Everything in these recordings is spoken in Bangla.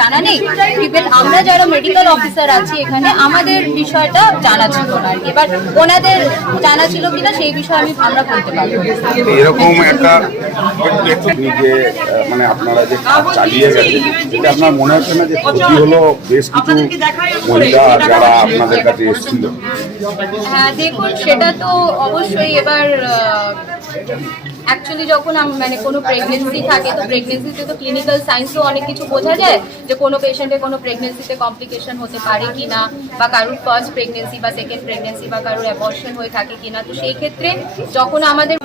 জানা নেই, ইভেন আমরা যারা মেডিকেল অফিসার আছি এখানে আমাদের বিষয়টা জানা ছিল না আর কি। এবার ওনাদের জানা ছিল কিনা সেই বিষয়ে আমরা বলতে পারবো। এরকম একটা নিজে মানে আপনারা যে কাজ চালিয়ে গেছেন, এটা আপনার মনে হচ্ছে না যে ক্ষতি হলো বেশ কিছু মহিলা যারা আপনাদের কাছে এসেছিল? হ্যাঁ দেখুন, সেটা তো অবশ্যই। এবার অ্যাকচুয়ালি যখন মানে কোনো প্রেগনেন্সি থাকে, তো প্রেগনেন্সিতে তো ক্লিনিক্যাল সায়েন্সও অনেক কিছু বোঝা যায় যে কোনো পেশেন্টের কোনো প্রেগনেন্সিতে কমপ্লিকেশন হতে পারে কিনা, বা কারোর ফার্স্ট প্রেগনেন্সি বা সেকেন্ড প্রেগনেন্সি বা কারোর অ্যাবর্শন হয়ে থাকে কিনা। তো সেই ক্ষেত্রে যখন আমাদের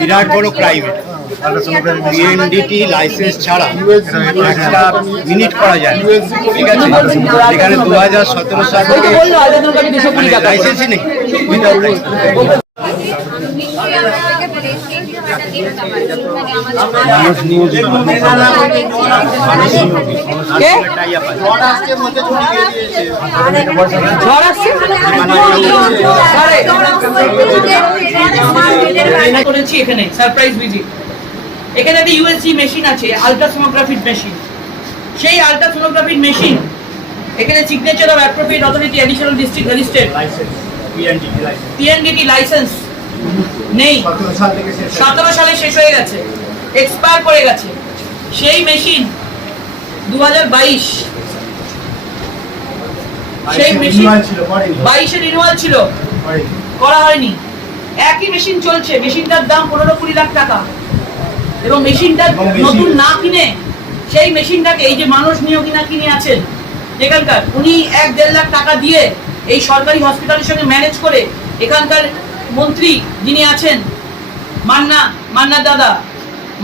বিরাট বড় ক্রাইম, পিএনডিটি লাইসেন্স ছাড়া একটা মিনিট করা যায়, ঠিক আছে? এখানে 2017 সাল থেকে লাইসেন্সই নেই। এখানে সারপ্রাইজ ভিজিট, এখানে একটা ইউএসজি মেশিন আছে, আলট্রাসোনোগ্রাফির মেশিন। সেই আলট্রাসোনোগ্রাফির মেশিন এখানে signature of appropriate authority additional district magistrate PNDT licence নেই, 17 সালে শেষ হয়ে গেছে, এক্সপায়ার করে গেছে। সেই মেশিন 2022 সেই মেশিন 22-এ রিনিউয়াল ছিল, করা হয়নি। একই মেশিন চলছে, মেশিনটার দাম 15-20 লাখ টাকা, এবং মেশিনটা নতুন না কিনে সেই মেশিনটাকে এই যে মানুষ কিনে আছেন এখানকার, উনি 1-1.5 লাখ টাকা দিয়ে এই সরকারি হসপিটালের সঙ্গে ম্যানেজ করে এখানকার মন্ত্রী যিনি আছেন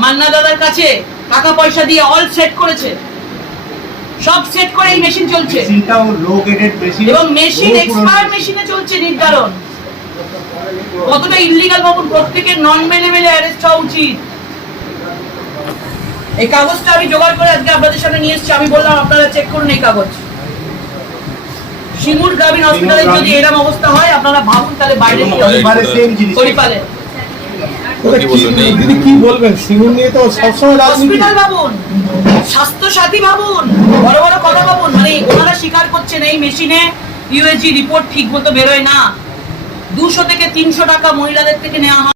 মান্না দাদার কাছে টাকা পয়সা দিয়ে অল সেট করেছে, সব সেট করে এই মেশিন চলছে, এবং মেশিন এক্সপায়ার মেশিনে চলছে। নির্ধারণ কতটা ইল্লিগাল ভাবুন, প্রত্যেকের নন মেলে অ্যারেস্ট হওয়া উচিত। এই কাগজটা আমি জোগাড় করে আজকে আপনাদের সামনে নিয়ে এসেছি। আমি বললাম আপনারা চেক করুন এই কাগজ। শিমুর গ্রামীণ হসপিটালে যদি এরকম অবস্থা হয়, আপনারা ভাবুন তাহলে বাইরে হরিপালে কি বলবেন? শিমুর নিয়ে তো সবসময় হসপিটাল ভাবুন, স্বাস্থ্য সাথী ভাবুন, বড় বড় কথা ভাবুন। মানে ওনারা স্বীকার করছেন এই মেশিনে ইউএসজি রিপোর্ট ঠিক মতো বেরোয় না, 200 থেকে 300 টাকা মহিলাদের থেকে নেওয়া হয়।